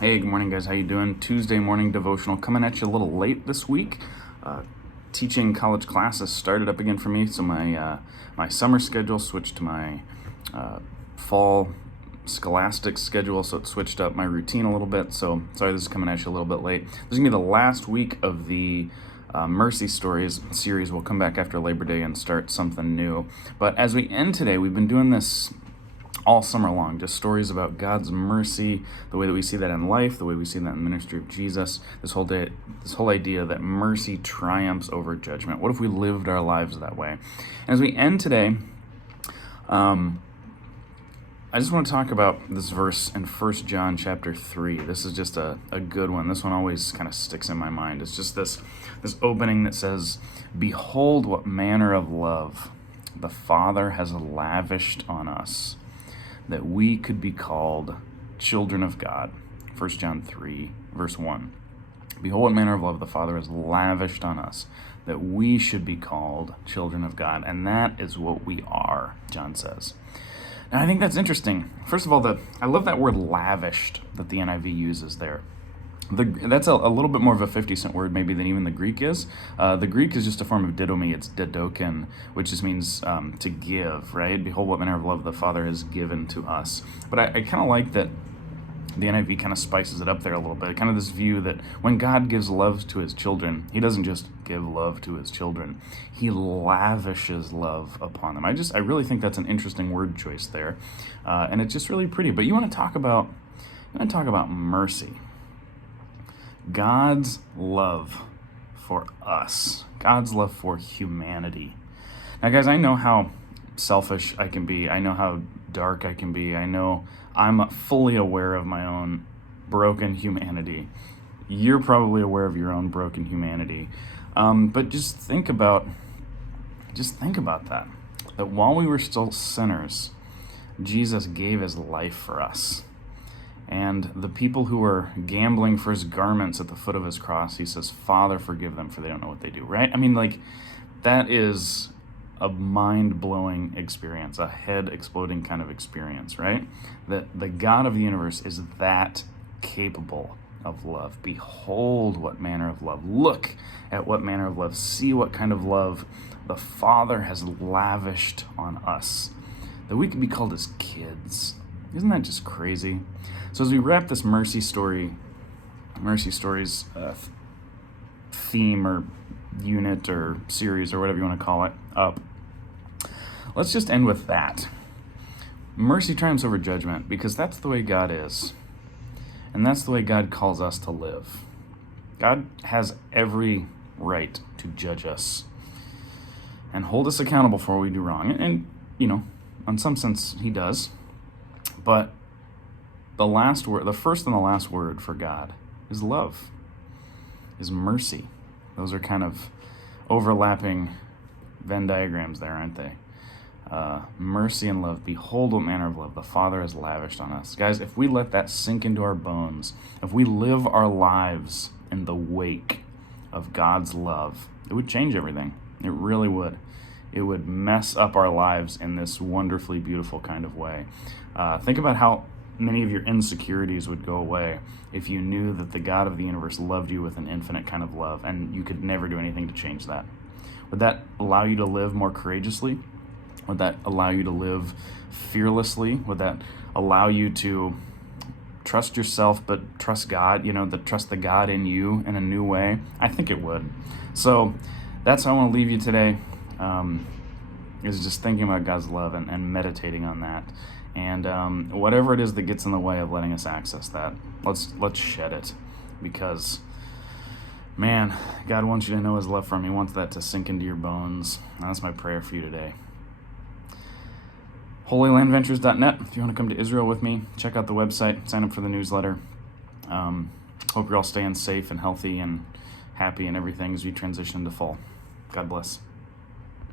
Hey, good morning, guys. How you doing? Tuesday morning devotional coming at you a little late this week. Uh, Teaching college classes started up again for me, so my summer schedule switched to my fall scholastic schedule, so it switched up my routine a little bit. So sorry, this is coming at you a little bit late. This is gonna be the last week of the Mercy Stories series. We'll come back after Labor Day and start something new. But as we end today, we've been doing this all summer long, just stories about God's mercy, the way that we see that in life, the way we see that in the ministry of Jesus, this whole idea that mercy triumphs over judgment. What if we lived our lives that way? And as we end today, I just want to talk about this verse in 1 John chapter 3. This is just a good one. This one always kind of sticks in my mind. It's just this opening that says, "Behold what manner of love the Father has lavished on us, that we could be called children of God." 1 John 3, verse 1. "Behold what manner of love the Father has lavished on us, that we should be called children of God." And that is what we are, John says. Now, I think that's interesting. First of all, I love that word lavished that the NIV uses there. That's a little bit more of a 50-cent word maybe than even the Greek is. The Greek is just a form of didomi. It's didoken, which just means to give, right? Behold what manner of love the Father has given to us. But I kind of like that the NIV kind of spices it up there a little bit. Kind of this view that when God gives love to his children, he doesn't just give love to his children. He lavishes love upon them. I really think that's an interesting word choice there. And it's just really pretty. But you want to talk about mercy. God's love for us, God's love for humanity. Now, guys, I know how selfish I can be. I know how dark I can be. I know I'm fully aware of my own broken humanity. You're probably aware of your own broken humanity. But just think about that while we were still sinners, Jesus gave his life for us. And the people who were gambling for his garments at the foot of his cross, he says, "Father, forgive them, for they don't know what they do," right? I mean, that is a mind-blowing experience, a head-exploding kind of experience, right? That the God of the universe is that capable of love. Behold what manner of love. Look at what manner of love. See what kind of love the Father has lavished on us, that we can be called his kids. Isn't that just crazy? So as we wrap this Mercy Stories theme or unit or series or whatever you want to call it up, let's just end with that. Mercy triumphs over judgment because that's the way God is. And that's the way God calls us to live. God has every right to judge us and hold us accountable for what we do wrong. And in some sense, he does. But the first and the last word for God is love, is mercy. Those are kind of overlapping Venn diagrams there, aren't they? Mercy and love. Behold what manner of love the Father has lavished on us. Guys, if we let that sink into our bones, if we live our lives in the wake of God's love, it would change everything. It really would. It would mess up our lives in this wonderfully beautiful kind of way. Think about how many of your insecurities would go away if you knew that the God of the universe loved you with an infinite kind of love, and you could never do anything to change that. Would that allow you to live more courageously? Would that allow you to live fearlessly? Would that allow you to trust yourself but trust God, trust the God in you in a new way? I think it would. So that's how I want to leave you today. Is just thinking about God's love and meditating on that. And whatever it is that gets in the way of letting us access that, let's shed it. Because, man, God wants you to know his love for him. He wants that to sink into your bones. And that's my prayer for you today. HolyLandVentures.net. If you want to come to Israel with me, check out the website, sign up for the newsletter. Hope you're all staying safe and healthy and happy and everything as you transition to fall. God bless.